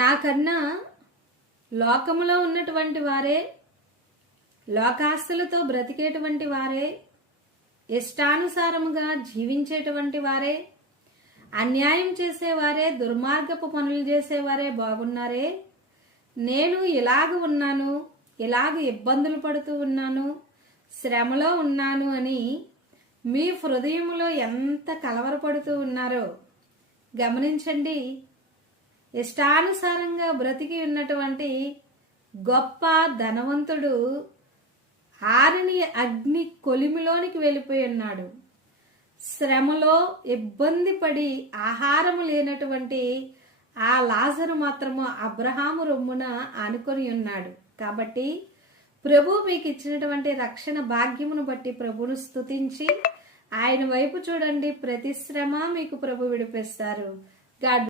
నాకన్నా లోకములో ఉన్నటువంటి వారే, లోకాస్తులతో బ్రతికేటువంటి వారే, ఇష్టానుసారముగా జీవించేటువంటి వారే, అన్యాయం చేసేవారే, దుర్మార్గపు పనులు చేసేవారే బాగున్నారే. నేను ఇలాగ ఉన్నాను, ఇలాగ ఇబ్బందులు పడుతూ ఉన్నాను, శ్రమలో ఉన్నాను అని మీ హృదయంలో ఎంత కలవరపడుతూ ఉన్నారో గమనించండి. ఇష్టానుసారంగా బ్రతికి ఉన్నటువంటి గొప్ప ధనవంతుడు ఆరిని అగ్ని కొలిమిలోనికి వెళ్ళిపోయి ఉన్నాడు. శ్రమలో ఇబ్బంది పడి ఆహారము లేనటువంటి ఆ లాజరు మాత్రము అబ్రహాము రొమ్మున ఆనుకొని ఉన్నాడు. కాబట్టి ప్రభు మీకు ఇచ్చినటువంటి రక్షణ భాగ్యమును బట్టి ప్రభును స్తుతించి ఆయన వైపు చూడండి. ప్రతి శ్రమ మీకు ప్రభు విడిపిస్తారు. గాడ్